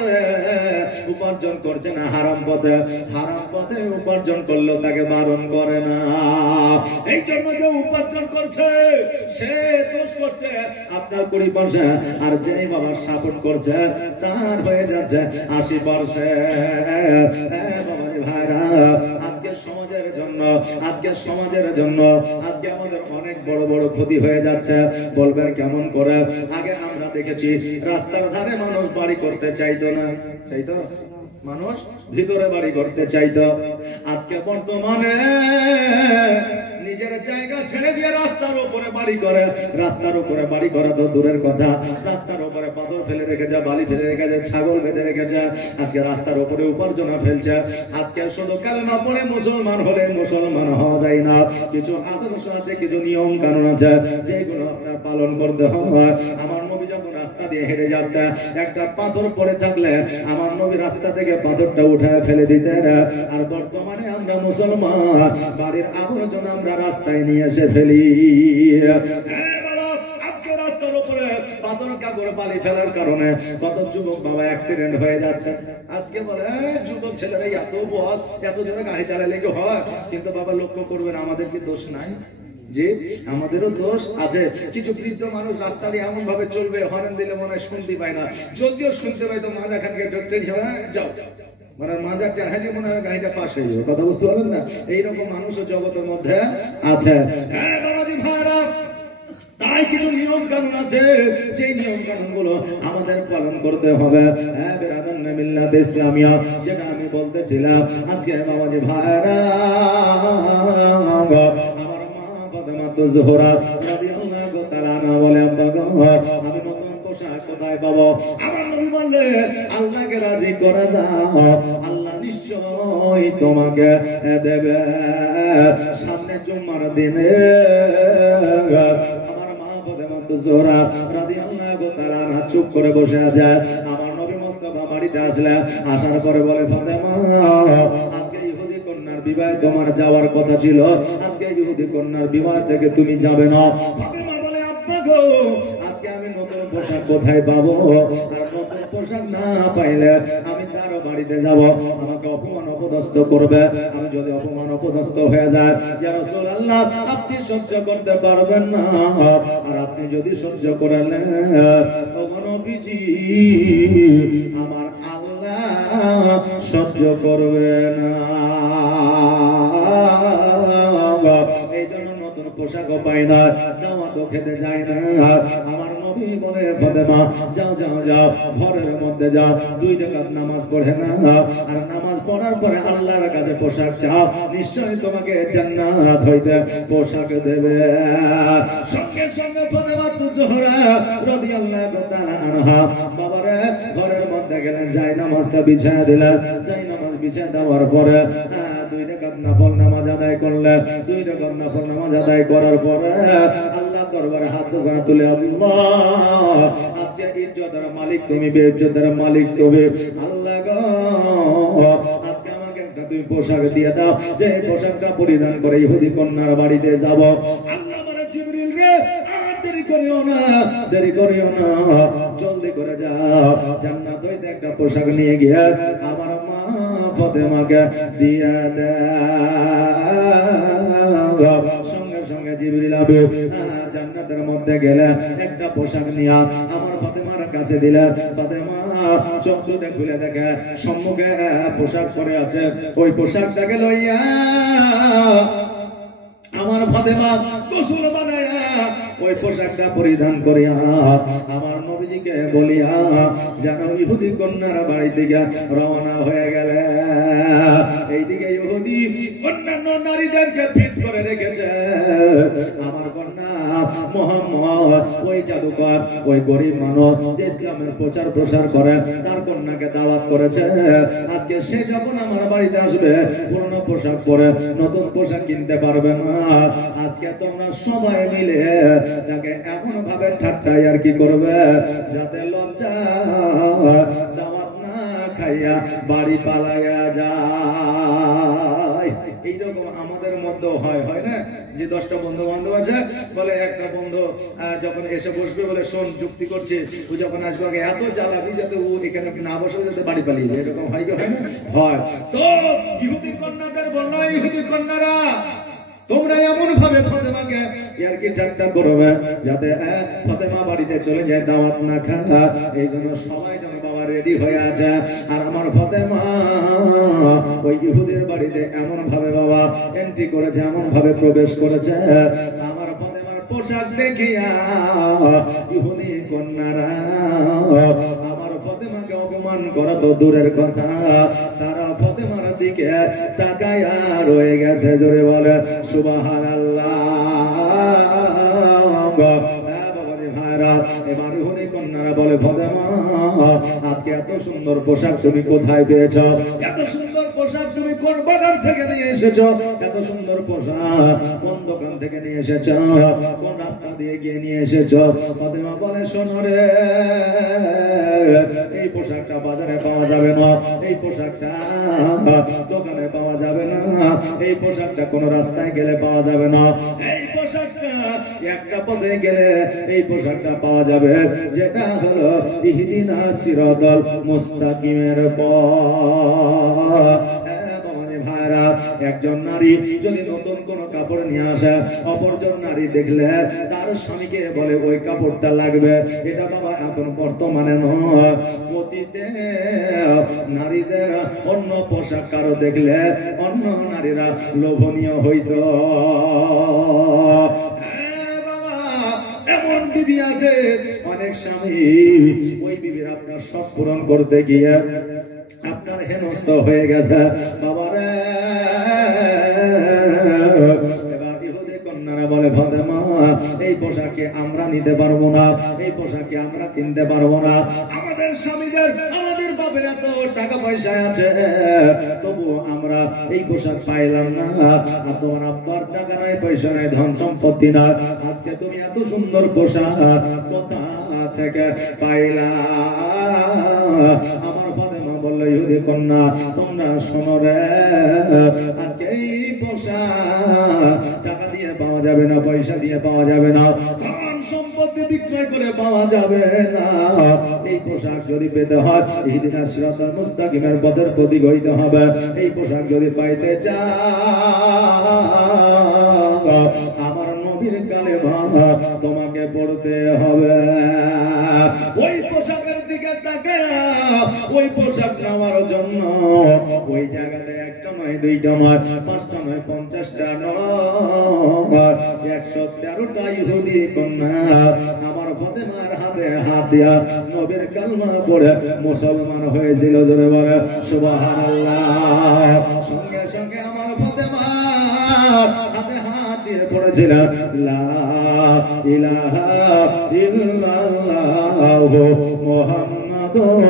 উপার্জন করছে না হারাম পথে, হারাম পথে উপার্জন করলেও তাকে বারণ করে না। এই জন্য যে উপার্জন করছে সে দোষ করছে আপনার 20%, আর যেই বাবা সাপোর্ট করছে তার হয়ে যাচ্ছে 80%। বাবাজি ভাইরা আজকে সমাজের জন্য আজকে আমাদের অনেক বড় বড় ক্ষতি হয়ে যাচ্ছে। বলবেন কেমন করে? আগে আমরা দেখেছি রাস্তার ধারে মানুষ বাড়ি করতে চাইতো না, চাইতো মানুষ ভিতরে বাড়ি করতে চাইতো। আজকে বর্তমানে নিজের জায়গা ছেড়ে দিয়ে রাস্তার উপরে বাড়ি করে। রাস্তার উপরে বাড়ি করা তো দূরের কথা, রাস্তার উপরে পাথর ফেলে রেখেছে, বালি ফেলে রেখেছে, ছাগল বেঁধে রেখেছে, আজকে রাস্তার উপরে উপার্জন ফেলছে। আজকে শুধু কালেমা পড়ে মুসলমান হলে মুসলমান হওয়া যায় না, কিছু আদর্শ আছে, কিছু নিয়ম কানুন আছে যেগুলো আপনার পালন করতে হবে। আমার নবী যখন রাস্তা দিয়ে হেঁটে যাতেন একটা পাথর পড়ে থাকলে আমার নবী রাস্তা থেকে পাথরটা উঠায় ফেলে দিতেন। আর বর্তমানে আমরা মুসলমান বাড়ির আবর্জনা আমরা রাস্তায় নিয়ে এসে ফেলি। আজকে রাস্তার উপরে পাথর কাপড় বালি ফেলার কারণে কত যুবক বাবা অ্যাক্সিডেন্ট হয়ে যাচ্ছে। আজকে বলে যুবক ছেলেরা এত বদ, এত জোরে গাড়ি চালালে কি হয়? কিন্তু বাবা লক্ষ্য করবেন আমাদের কি দোষ নাই? যে আমাদেরও দোষ আছে। কিছু বৃদ্ধ মানুষ রাস্তা দিয়ে এমন ভাবে চলবে, হরেন দিলে মনে হয় শুনতে পায় না, যদিও শুনতে পাই তো মাজা খানকে ডক্টর যাও, মানে মাজা টাহালি মনে হয় গাড়িটা পাশ হয়ে যাবে। কথা বুঝতে পারলেন না? এইরকম মানুষও জগতের মধ্যে আছে। হ্যাঁ বাবাজি ভাইরা, তাই কিছু নিয়ম কানুন আছে, যে নিয়ম কানুন গুলো আমাদের পালন করতে হবে। হ্যাঁ বেরাদান মিল্লাত ইসলামিয়া, যেটা আমি বলতেছিলাম আজকে বাবাজি ভাইরা, আমার মা ফাতেমা জোহরা রাদিয়াল্লাহু তাআলা আনহা বলে, আব্বা গো আমি নতুন পোশাক কোথায় পাবো? আমার নবী বললেন আল্লাহকে রাজি করে দাও, আল্লাহ নিশ্চয় তোমাকে দেবে। সামনে জুমার দিনে আমার মা ফাতেমা জোহরা রাদিয়াল্লাহু তাআলা আনহা চুপ করে বসে আছে। আমার নবী মুস্তাফা বাড়িতে আসলেন, আসার পরে বলে, ফাতেমা আজকে ইহুদি কন্যার বিবাহে তোমার যাওয়ার কথা ছিল, আজকে ইহুদি কন্যার বিবাহ থেকে তুমি যাবে না। ফাতেমা বলে, আব্বা গো আজকে আমি নতুন পোশাক কোথায় পাবো? আর নতুন পোশাক না পাইলে আমি তার বাড়িতে যাব, আমাকে অপমান অপদস্থ করবে। আমি যদি অপমান অপদস্থ হয়ে যায়, ইয়া রাসূলুল্লাহ আপনি সহ্য করতে পারবেন না, আর আপনি যদি সহ্য করেন নবীজি আমার আল্লাহ সহ্য করবে না। এই জন্য নতুন পোশাকও পাই না, জামাতও খেতে যায় না। আমার নবী বলে, ফাতেমা যাও যাও যাও, ঘরের মধ্যে যাও, 2 রাকাত নামাজ পড়ে না, আর নামাজ পড়ার পরে আল্লাহর কাছে পোশাক চাও, নিশ্চয়ই তোমাকে জান্নাত হইতে পোশাক দেবে। সঙ্গে সঙ্গে ফাতেমা জোহরা রাদিয়াল্লাহু তাআলা আনহা বাবারে ঘরের মধ্যে গেলেন, যায় নামাজটা বিছায়া দিলেন। যায় নামাজ বিছায়া দেওয়ার পরে 2 রাকাত নফল নামাজ আদায় করলেন। 2 রাকাত নফল নামাজ আদায় করার পরে আল্লাহ দরবারে হাত তুলে, আল্লাহ আজকে ইজ্জতের মালিক তুমি, বেইজ্জতের মালিক তুমি, আল্লাহ গো আজকে আমাকে একটা তুমি পোশাক দিয়ে দাও, যে পোশাকটা পরিধান করে ইহুদি কন্যার বাড়িতে যাব। আল্লাহ বলে, জিবরিল রে আর দেরি করিও না, দেরি করিও না, জলদি করে যাও, জান্নাত হইতে একটা পোশাক নিয়ে গিয়ে আমার মা ফাতেমাকে দিয়ে দাও। সঙ্গে সঙ্গে জিবরিল আমিন জান্নাতের মধ্যে গেলে একটা পোশাক নিয়ে আমার ফাতেমার কাছে দিলে। ফাতেমা চোখটা খুলে দেখে সম্মুখে পোশাক পরে আছে, ওই পোশাকটাকে লইয়া আমার ফাতেমা গোসল বানায়া ওই পোশাকটা পরিধান করিয়া আমার নবীজিকে বলিয়া যেন ইহুদি কন্যার বাড়ি দিকে রওনা হয়ে গেলে। এইদিকে ইহুদি অন্যান্য নারীদেরকে ফিট করে রেখেছে। আমার কন্যা মুহাম্মদ ওই জাদুকর, ওই গরিব মানুষ যে ইসলামের প্রচার প্রসার করে, তার কন্যাকে দাওয়াত করেছে। আজকে সে যখন আমার বাড়িতে আসবে পুরনো পোশাক পরে, নতুন পোশাক কিনতে পারবে না। আজকে তোমরা সবাই মিলে তাকে এমন ভাবে ঠাট্টাই আর কি করবে যাতে লজ্জা দাওয়াত না খাইয়া বাড়ি পালাইয়া যায়। এইরকম আমাদের মধ্যে হয় না, যে 10টা বন্ধু বান্ধব আছে, বলে একটা বন্ধু যখন এসে বসবে বলে শোন যুক্তি করছে, ও যখন আসবে আগে এত জ্বালাবি যাতে ও এখানে না বসে যাতে বাড়ি পালিয়ে যায়। এরকম হয় কি হয় না? হয়। তো ইহুদি কন্যাদের বললো, ইহুদি কন্যারা তোমরা এমন ভাবে ফাতেমাকে আর কি ঠাট্টা করবে যাতে ফাতেমা বাড়িতে চলে যায় দাওয়াত না খা। এই জন্য সবাই যেন বাবা রেডি হয়ে আছে। আর আমার ফাতেমা ওই ইহুদের বাড়িতে এমন ভাবে বাবা এন্ট্রি করেছে, এমন ভাবে প্রবেশ করেছে, আমার ফাতেমার পোশাক দেখিয়া ইহুদি কন্যারা আমার ফাতেমাকে অপমান করা তো দূরের কথা, তারা ফাতেমার দিকে তাকায়া রয়ে গেছে। জোরে বলে সুবহানাল্লাহ। এবার ইহুদি কন্যারা বলে, ফাতেমা আজকে এত সুন্দর পোশাক তুমি কোথায় পেয়েছ? এত সুন্দর পোশাক তুমি কোন বাজার থেকে নিয়ে এসেছো? এত সুন্দর পোশাক কোন দোকান থেকে নিয়ে এসেছো? কোন রাস্তা দিয়ে গিয়ে নিয়ে এসেছো? ফাতেমা বলে, শোনো রে, এই পোশাকটা বাজারে পাওয়া যাবে না, এই পোশাকটা দোকানে পাওয়া যাবে না, এই পোশাকটা কোন রাস্তায় গেলে পাওয়া যাবে না, এই পোশাকটা একটা পথে গেলে এই পোশাকটা পাওয়া যাবে, যেটা হলো ইহদিনাস সিরাতাল মুস্তাকিমের পথ। ভাইরা, একজন নারী যদি নতুন কোন কাপড় নিয়ে আসে, অপরজন নারী দেখলে তার স্বামীকে বলে ওই কাপড়টা লাগবে। এটা বাবা এখন বর্তমানে নয়, অতীতে নারীদের অন্য পোশাক কারো দেখলে অন্য নারীরা লোভনীয় হইত। এমন বিবি আছে অনেক স্বামী, ওই বিবির আপনার সব পূরণ করতে গিয়ে আপনার হেনস্থ হয়ে গেছে বাবারে। বলে ফাতেমা, এই পোশাকে আমরা নিতে পারবো না, এই পোশাকে আমরা কিনতে পারবো না। আমাদের স্বামীদের, আমাদের বাপের এত টাকা পয়সা আছে, তবু আমরা এই পোশাক পাইলাম না। আর তোমার আব্বার টাকা নাই, পয়সা নাই, ধন সম্পত্তি না, আজকে তুমি এত সুন্দর পোশাক কোথা থেকে পাইলা? আমার ফাতেমা বললো, ইহুদি কন্যা তোমরা শোনো রে, আজকে এই পোশাক টাকা দিয়ে পাওয়া যাবে না, পয়সা দিয়ে পাওয়া যাবে না, ধন সম্পত্তি বিক্রয় করে পাওয়া যাবে না। এই পোশাক যদি পেতে হয়, ইহদিনাস সিরাতাল মুস্তাকিমের পথের প্রতীক হইতে হবে। এই পোশাক যদি পাইতে চাও, আমার নবীর কালেমা তোমাকে পড়তে হবে। ওই পোশাকের দিকে তাকায়া, ওই পোশাক নেওয়ার জন্য ওই জায়গাতে একটা নয়, দুইটা নয়, পাঁচটা নয়, 50টা নয়, 113টা ইহুদি কন্যা আমার ফাতেমার হাতে হাত দিয়া নবীর কালমা পড়ে মুসলমান হয়েছিল। জোরে বলে সুবহানাল্লাহ। সঙ্গে সঙ্গে আমার ফাতেমা হাতে হাত দিয়ে পড়েছিল লা ইলাহা ইল্লাল্লাহু মুহাম্মাদুর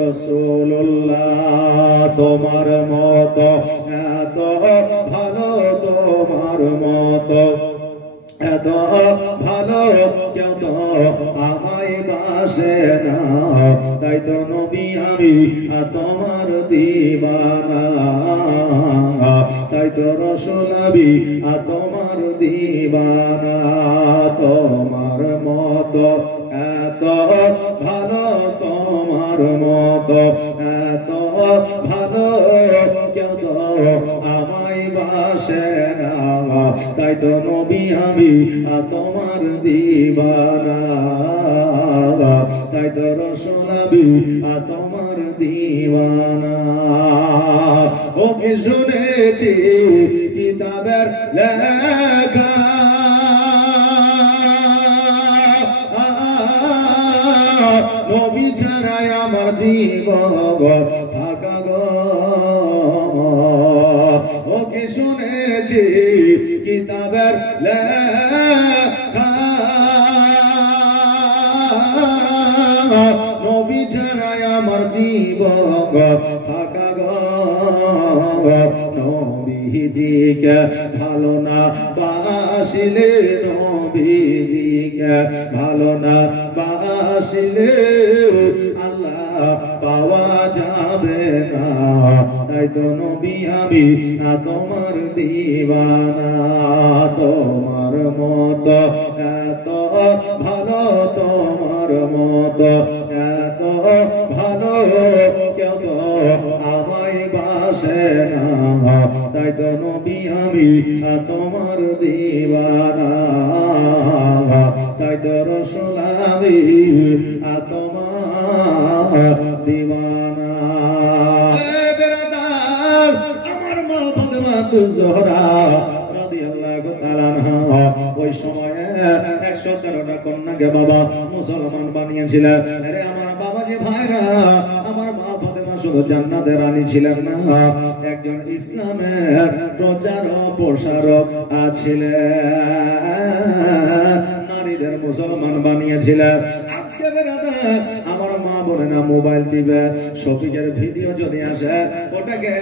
রাসূলুল্লাহ। তোমার মত এত ভালো, তোমার মত এত ভালো কেউ তো আমায় বাসে না, তাই তো নবী আমি তোমার দিবানা, তাই তো রাসূল আমি তোমার দিবানা। তোমার মত এত ভালো, তোমার মত এত ভালো কেউ তো আমায় বাসে না, তাই তো নবী আমি তোমার দিবানা, তাই তো রাসূল আমি তোমার দিবানা। ও কি শুনেছি কিতাবের লেখা, নবী ছাড়াই আমার জীবন থাকা গো। ও কি শুনেছি কিতাবের লেখা, নবী ছাড়াই আমার জীবন থাকা গো। নবীজিকে ভালো না বাসিলে, নবীজিকে ভালো না বাসিলে আল্লাহ পাওয়া যাবে না, তাই তো নবী আমি তোমার দিবানা। তোমার মত এত ভালো, তোমার মত এত ভালো কেউ তো আমায় বাসে না, তাই তো নবী আমি তোমার দিবানা, তাই তো রাসূল আমি তোমার দিবানা। আমার মা ফাতেমা জোহরা রাদিয়াল্লাহু তাআলা আনহা ওই সময়ে 113টা কন্যাকে বাবা মুসলমান বানিয়েছিলেন। আরে আমার বাবাজি ভাইরা, আমার মা ফাতেমা শুধু জান্নাতের রানী ছিলেন না, একজন ইসলামের প্রচার ও প্রসারক ছিলেন, নারীদের মুসলমান বানিয়েছিলেন। আজকে বেরাদার আমার মা বলে না, মোবাইল টিপে শফিকের ভিডিও যদি আসে, ওটাকে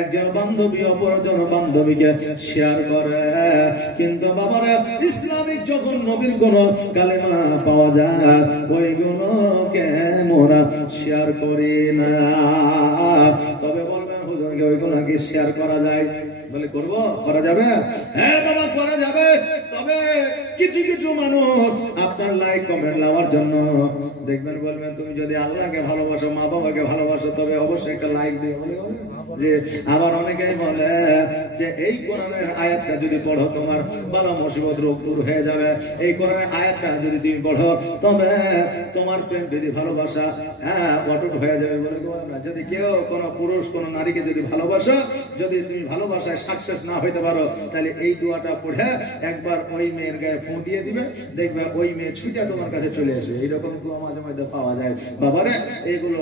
একজন বান্ধবী অপরজন বান্ধবীকে শেয়ার করে, কিন্তু বাবারা ইসলামিক যখন নবীর কোন কালেমা পাওয়া যায়, ওইগুলোকে মোরা শেয়ার করি না। তবে বলবেন হুজুর কি ওইগুলোকে শেয়ার করা যায়? বলে করব, করা যাবে? হ্যাঁ বাবা করা যাবে। তবে কিছু কিছু মানুষ আপনার লাইক কমেন্ট লাওয়ার জন্য দেখবেন বলবেন তুমি যদি আল্লাহকে ভালোবাসো, মা বাবাকে ভালোবাসো, তবে অবশ্যই একটা লাইক দিও। যে আবার অনেকেই বলে যে এই কোরআনের আয়াতটা যদি পড়ো তোমার বালা মুসিবত রোগ দূর হয়ে যাবে, এই কোরআনের আয়াতটা যদি তুমি পড়ো তবে তোমার প্রেম প্রীতি ভালোবাসা অটুট হয়ে যাবে বলে না। যদি কেউ কোনো পুরুষ কোনো নারীকে যদি ভালোবাসো, যদি তুমি ভালোবাসায় সাকসেস না হইতে পারো, তাহলে এই দোয়াটা পড়ে একবার ওই মেয়ের গায়ে ফোঁ দিয়ে দিবে, দেখবে ওই মেয়ে ছুটে তোমার কাছে চলে আসবে। এইরকম দোয়া মাঝে মাঝে পাওয়া যায়। বাবারে এগুলো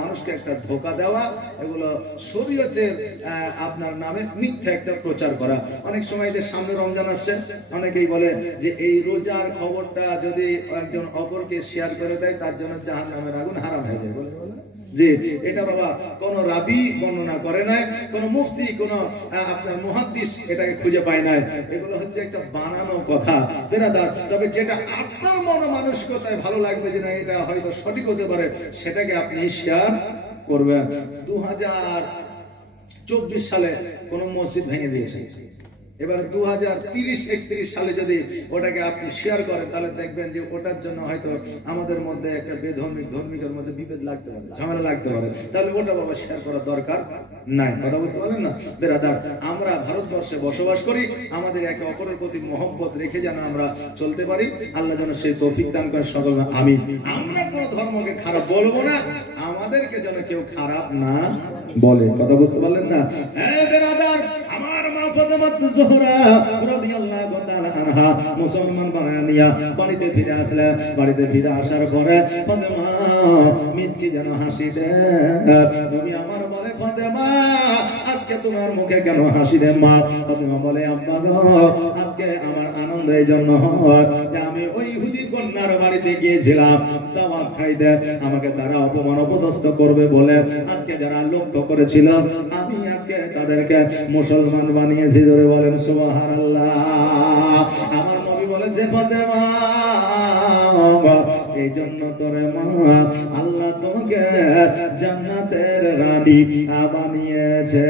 মানুষকে একটা ধোকা দেওয়া, এগুলো শরীয়তের আপনার নামে মিথ্যা একটা প্রচার করা। অনেক সময় যে সামনে রমজান আসছে, অনেকেই বলে যে এই রোজার খবরটা যদি একজন অপরকে শেয়ার করে দেয় তার জন্য জাহান্নামের আগুন হারাম হয়ে যায়। বলে যে এটা বাবা কোন রাবি বর্ণনা করে নাই, কোন মুফতি, কোন আপনার মুহাদ্দিস এটাকে খুঁজে পায় নাই। এগুলো হচ্ছে একটা বানানো কথা বেরাদার। তবে যেটা আপনার মনে মানসিকতায় ভালো লাগবে যে না এটা হয়তো সঠিক হতে পারে, সেটাকে আপনি শেয়ার করবেন। 2024 সালে কোন মসজিদ ভেঙে দিয়েছে, এবার 2030-31 সালে যদি ওটাকে আপনি শেয়ার করেন তাহলে দেখবেন যে ওটার জন্য হয়তো আমাদের মধ্যে একটা ধর্মিকের মধ্যে বিভেদ লাগতে পারে, ঝামেলা লাগতে পারে। তাহলে ওটা বাবা শেয়ার করার দরকার নাই। কথা বুঝতে পারলেন না বেরাদার? আমরা ভারতবর্ষে বসবাস করি, আমাদের একে অপরের প্রতি মহব্বত রেখে যেন আমরা চলতে পারি। আল্লাহ যেন সেই তৌফিক দান করেন সকল। আমি আমরা কোনো ধর্মকে খারাপ বলবো না, আমাদেরকে যেন কেউ খারাপ না বলে। কথা বুঝতে পারলেন না? হ্যাঁ বেরাদার, আমার মা ফাতেমা জোহরা রাদিয়াল্লাহু তাআলা আনহা মুসলমান বানায়া নিয়া বাড়িতে ফিরে আসলে, বাড়িতে ফিরে আসার পরে ফাতেমা মিচকি যেন হাসি দেয়। তুমি আমার বলে ফাতেমা আজকে তোমার মুখে কেন হাসি রে মা? ফাতেমা বলে আব্বা গো আজকে আমার আনন্দ এই জন্য হয় যে আমি ওই ইহুদি কন্যার বাড়িতে গিয়েছিলাম দাওয়াত খাইতে, আমাকে তারা অপমান অপদস্থ করবে বলে আজকে যারা লক্ষ্য করেছিল আমি আজকে তাদেরকে মুসলমান বানিয়েছি। জোরে বলেন সুবহানাল্লাহ। আমার নবী বলেছে ফাতেমা এই জন্য তোরে মা আল্লাহ তোমাকে জান্নাতের রানী বানিয়েছে।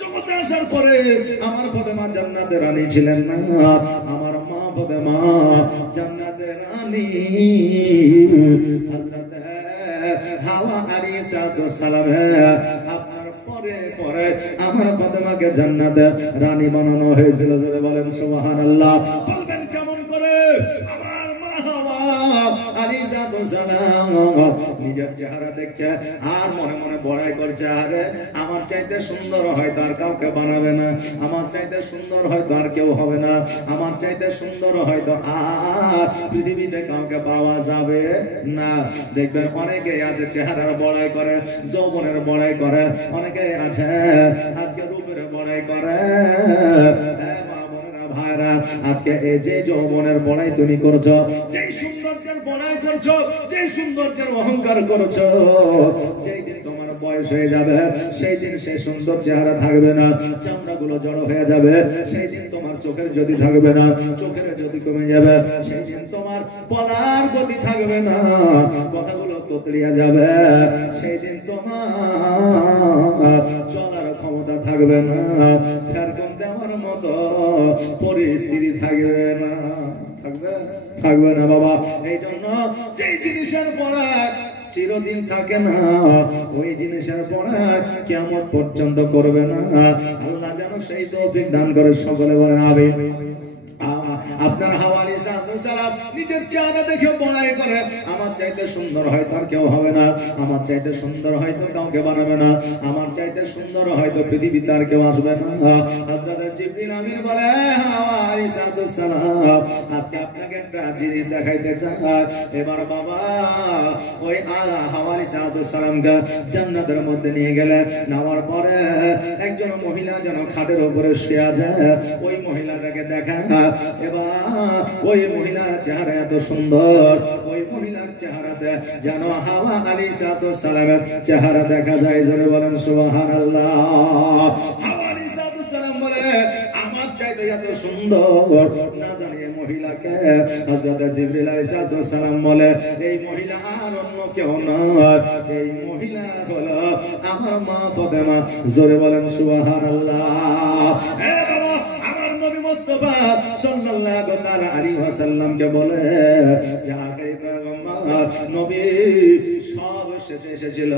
জগতে আসার পরে আমার ফাতেমা জান্নাতের রানী ছিলেন না, আমার মা ফাতেমা জান্নাতের রানী। হাওয়া আলাইহিস সালাম আপনার পরে পরে আমার ফাতেমাকে জান্নাতের রানী বানানো হয়েছিল। জোরে বলেন সুবহানাল্লাহ। বলবেন কেমন করে? আমার মা হাওয়া আলাইহিস সালাম নিজের চেহারা দেখছে আর মনে মনে বড়াই করছে, আরে আমার চাইতে সুন্দর হয়তো আর কাউকে বানাবে না, আমার চাইতে সুন্দর হয়তো আর কেউ হবে না, আমার চাইতে সুন্দর হয়তো আর পৃথিবীতে কাউকে পাওয়া যাবে না। দেখবেন অনেকে আছে চেহারার বড়াই করে, যৌবনের বড়াই করে, অনেকে আছে আজকে রূপের বড়াই করে। ভাইরা আজকে এই যে যৌবনের বড়াই তুমি করছো, যেই সৌন্দর্যের বড়াই করছো, যেই সৌন্দর্যের অহংকার করছো, যেই দিন তোমার বয়স হয়ে যাবে সেই দিন সেই সুন্দর চেহারা থাকবে না, চামড়া গুলো জড়ো হয়ে যাবে সেই দিন, তোমার চোখের যদি থাকবে না, চোখের যদি কমে যাবে সেই দিন, তোমার বলার গতি থাকবে না, কথাগুলো তোতলিয়ে যাবে সেই দিন, তোমার চলার ক্ষমতা থাকবে না, ফেরকম দেওয়ার মতো পরিস্থিতি থাকবে না, থাকবে না বাবা। এই জন্য যেই জিনিসের পড়া চিরদিন থাকে না, ওই জিনিসের পড়া কিয়ামত পর্যন্ত করবে না। আল্লাহ যেন সেই তৌফিক দান করে, সকলে বলেন আমিন। আপনার হাওয়া আলাইহিস সালাম নিজের চেহারা দেখে বড়াই করে, আমার চাইতে সুন্দর হয়তো আর কেউ হবে না, আমার চাইতে সুন্দর হয়তো কাউকে বানাবে না, আমার চাইতে সুন্দর হয়তো পৃথিবীতে আর কেউ আসবে না। হযরত জিবরিল আমিন বলে হাওয়া আলাইহিস সালাম আজকে আপনাকে একটা জিনিস দেখাইতে চাই। এবার বাবা ওই হাওয়া আলাইহিস সালামকে জান্নাতের মধ্যে নিয়ে গেলে, নেওয়ার পরে একজন মহিলা যেন খাটের উপরে শুয়ে আছে, ওই মহিলাটাকে দেখা। এবার ওই মহিলার চেহারা এত সুন্দর, ওই মহিলার চেহারাতে যেন হাওয়া আলাইহিস সালামের চেহারা দেখা যায়। জোরে বলেন সুবহানাল্লাহ। হাওয়া আলাইহিস সালাম বলে আমার চাইতে এত সুন্দর না জানি এই মহিলাকে। হযরত জিবরিল আলাইহিস সালাম বলে এই মহিলা আর অন্য কেউ নয়, এই মহিলা হলো আমার মা ফাতেমা। জোরে বলেন সুবহানাল্লাহ। বাবা, আমার নবী মুস্তাফা সাল্লাল্লাহু আলাইহি ওয়াসাল্লামকে বলে, ইয়া পয়গম্বর, নবী সব শেষে এসেছিল,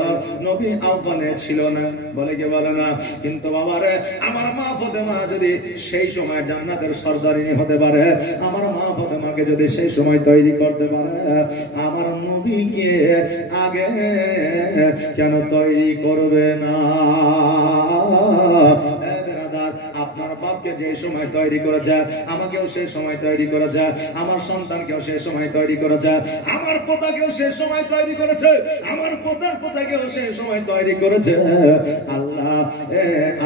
নবী আহ্বানে ছিল না, বলে কি বলে না? কিন্তু বাবারে, আমার মা ফাতেমা যদি সেই সময় জান্নাতের সরদারিনী হতে পারে, আমার মা ফাতেমাকে যদি সেই সময় তৈরি করতে পারে, আমার নবীকে আগে কেন তৈরি করবে না? আপনার বাপকে যে সময় তৈরি করেছে, আমাকেও সেই সময় তৈরি করেছে, আমার সন্তানকেও সেই সময় তৈরি করেছে, আমার পোতাকেও সেই সময় তৈরি করেছে, আমার পোতার পোতাকেও সেই সময় তৈরি করেছে। আল্লাহ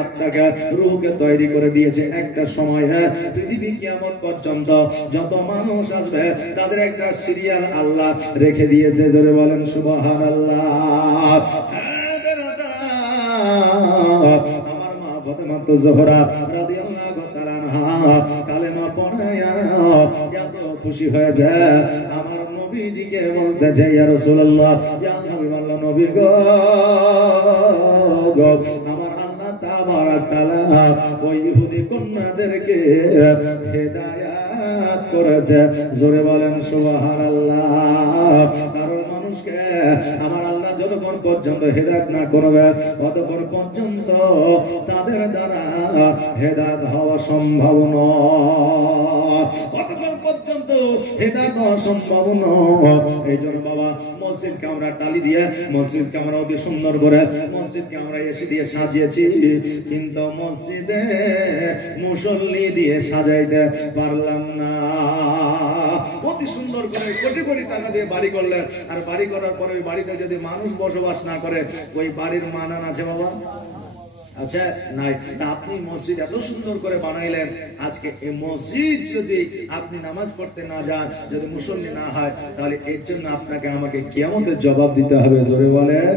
আত্মাকে, রূহকে তৈরি করে দিয়েছে একটা সময়। পৃথিবী কিয়ামত পর্যন্ত যত মানুষ আসবে তাদের একটা সিরিয়াল আল্লাহ রেখে দিয়েছে। জোরে বলেন সুবহানাল্লাহ। আমার মা ফাতেমা জোহরা রাদিয়াল্লাহু তাআলা আনহা কালেমা পড়ায়া এত খুশি হয়ে যায়, আমার নবীজিকে বলতেছে, ইয়া রাসূলুল্লাহ, ইয়া হাবিবাল্লাহ, নবী গো, আমার আল্লাহ তাবারাক তাআলা ওই ইহুদি কন্যাদেরকে হেদায়েত করেছে। জোরে বলেন সুবহানাল্লাহ। কারণ মানুষকে আমার আল্লাহ যতক্ষণ পর্যন্ত হেদায়েত না করবে, ততক্ষণ পর্যন্ত তাদের দ্বারা হেদায়েত হওয়া সম্ভব নয়, ততক্ষণ পর্যন্ত হেদায়েত হওয়া সম্ভব নয়। এই জন্য বাবা, মসজিদকে আমরা টালি দিয়ে, মসজিদকে আমরা অতি সুন্দর করে, মসজিদকে আমরা এসে দিয়ে সাজিয়েছি, কিন্তু মসজিদে মুসল্লি দিয়ে সাজাইতে পারলাম না। অতি সুন্দর করে কোটি কোটি টাকা দিয়ে বাড়ি করলেন, আর বাড়ি করার পরে ওই বাড়িতে যদি মানুষ বসবাস না করে, ওই বাড়ির মানান আছে বাবা? আচ্ছা, নাই। আপনি মসজিদ এত সুন্দর করে বানাইলেন, আজকে এই মসজিদ যদি আপনি নামাজ পড়তে না যান, যদি মুসল্লি না হয়, তাহলে এর জন্য আপনাকে আমাকে কিয়ামতের জবাব দিতে হবে। জোরে বলেন।